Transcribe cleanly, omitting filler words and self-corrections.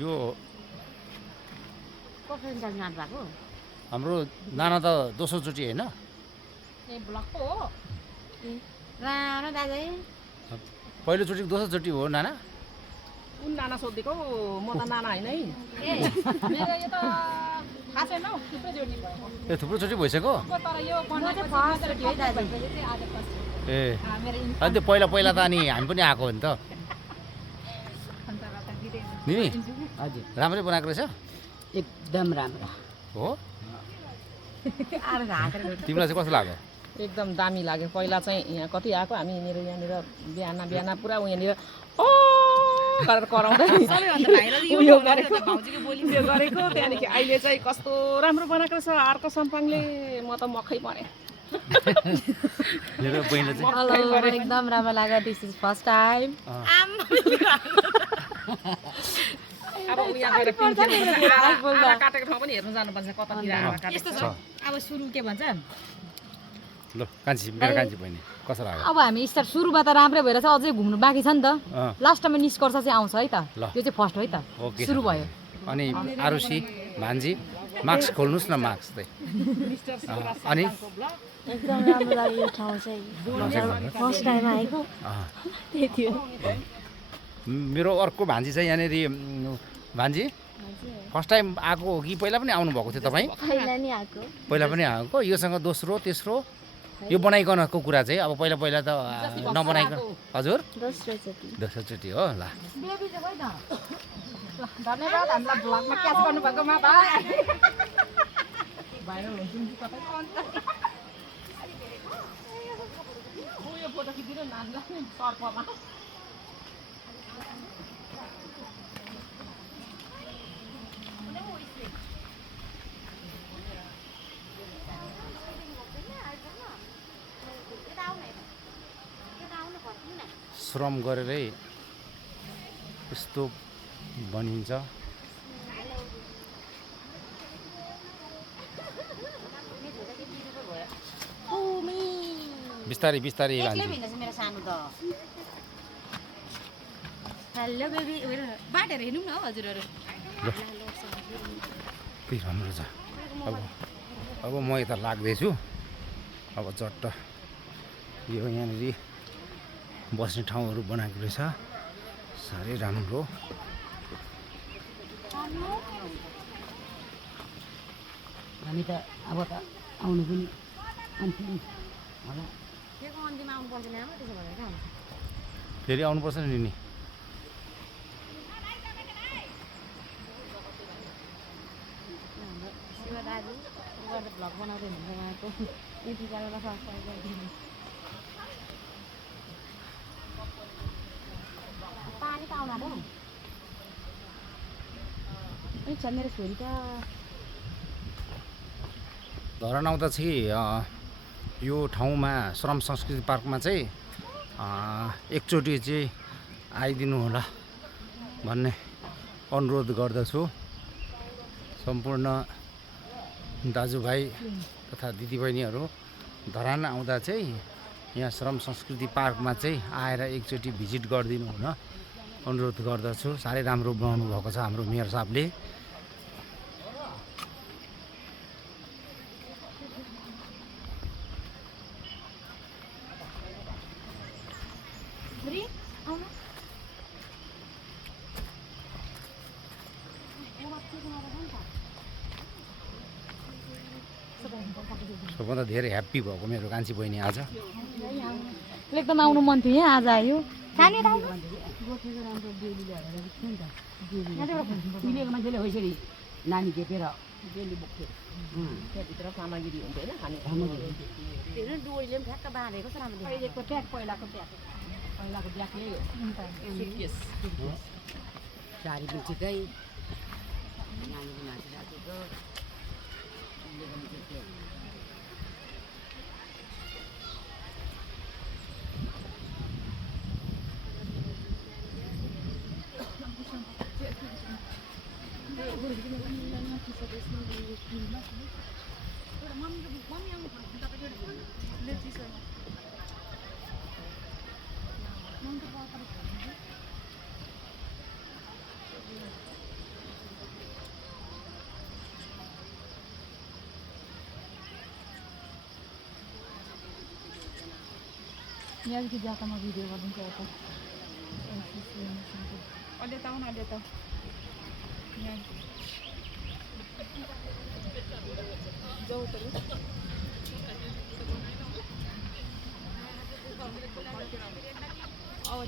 यो कसरी जानु भएको हाम्रो नाना त दोस्रोचोटि होइन ए ब्लकको हो राणा दाजु पहिलोचोटि दोस्रोचोटि हो नाना कुन नाना सोधेको म त नाना होइन है ए मेरो यो त थाहा छैन हौ थुप्रैचोटि भएको ए थुप्रोचोटि भइसक्यो तर यो म चाहिँ फर्स्ट चोटि है दाजु ए मेरो अनि त्यो पहिला पहिला त अनि हामी पनि आएको हो नि त निनी हजुर राम्रै बनाएको रहेछ एकदम राम्रो हो आएर हाँकेर तिमीलाई चाहिँ कस्तो लाग्यो एकदम दामी लाग्यो पहिला चाहिँ यहाँ कति आएको हामी यहाँनिर बिहान पुरा यहाँनिर ओ गरेर कराउँदै उयो गरेको उयो गरेको त्यहाँदेखि अहिले चाहिँ कस्तो राम्रो बनाएको रहेछ अर्को सम्पाङले म त मखै परेँ मेरो बहिनीले चाहिँ हेलो एकदम राम्रो लाग्यो दिस इज फर्स्ट टाइम अब उहाँ गएर आधा काटेको ठाउँ पनि हेर्नु जानुपर्छ कतातिर आधा काटेको यस्तो छ अब सुरु के भन्छ ल कान्छी मेरो कान्छी बहिनी कस्तो लाग्यो अब हामी स्टार्ट सुरुमा त राम्रै भएर चाहिँ अझै घुम्नु बाँकी छ नि त लास्टमा निष्कर्ष चाहिँ आउँछ है त ल। यो चाहिँ फर्स्ट हो है त ओके सुरु भयो अनि आरुषी भान्जी मार्क्स खोल्नुहोस् न मार्क्स चाहिँ अनि एकदम राम्रो लाग्यो यो ठाउँ चाहिँ फर्स्ट टाइम आएको त्यति हो मेरो अर्को भान्जी चाहिँ यहाँनिर भान्जी फर्स्ट टाइम आएको हो कि पहिला पनि आउनुभएको थियो तपाईँ पहिला नि आएको पहिला पनि आएको योसँग दोस्रो तेस्रो यो बनाइकनको कुरा चाहिँ अब पहिला पहिला त नबनाइकन हजुर दोस्रोचोटि हो ल धन्यवाद हामीलाई भ्लगमा क्याच गर्नुभएकोमा भाइ भाइरल हुन्छ नि कतै उयो फोटो खिचिदिनु नाच्दा सर्पमा श्रम गरेरै यस्तो बनिन्छ बिस्तारै बिस्तारै भान्जी मेरो सानो त हेलो बेबी बाटोहरू हेर्नु न हौ हजुरहरू के राम्रो छ अब म यता लाग्दैछु अब चट्ट यो यहाँनिर बस्ने ठाउँहरू बनाएको रहेछ साह्रै राम्रो हामी त अब त आउनु पनि अन्तिम होला केको अन्तिममा आउनुपर्छ नि आमा त्यसो भनेर कहाँ फेरि आउनुपर्छ नि नि शिव दाजु गर्दा भ्लग बनाउँदै हुन्छ उहाँको यति गरेर सब्सक्राइब गरिदिनु पानी त आउनु आएको छ मेरो छोरी त धरान आउँदा चाहिँ यो ठाउँमा श्रम संस्कृति पार्कमा चाहिँ एकचोटि चाहिँ आइदिनु होला भन्ने अनुरोध गर्दछु सम्पूर्ण दाजुभाइ तथा दिदीबहिनीहरू धरान आउँदा चाहिँ यहाँ श्रम संस्कृति पार्कमा चाहिँ आएर एकचोटि भिजिट गरिदिनु हुन अनुरोध गर्दछु साह्रै राम्रो बनाउनु भएको छ हाम्रो मेयर साहबले सबभन्दा धेरै ह्याप्पी भएको मेरो कान्छी बहिनी आज एकदम आउनु मन थियो यहाँ आज आयो उहिलेको मान्छेले हो यसरी नानी टेपेर बेली बोक्थ्यो त्यहाँभित्र सामग्री हुन्थ्यो होइन खाने हेर्नु डोरीले पनि ठ्याक्क बाँधेको छ राम्रो अहिलेको ट्याग पहिलाको ब्यागले सुटकेस सारी पनि ठिकै नानीको माथि राखेको उहिलेको मान्छे के हो? यहाँदेखि जाँदा म भिडियो गरिदिन्छु यता अहिले त आउनु अहिले त यहाँ जाऊ त आऊ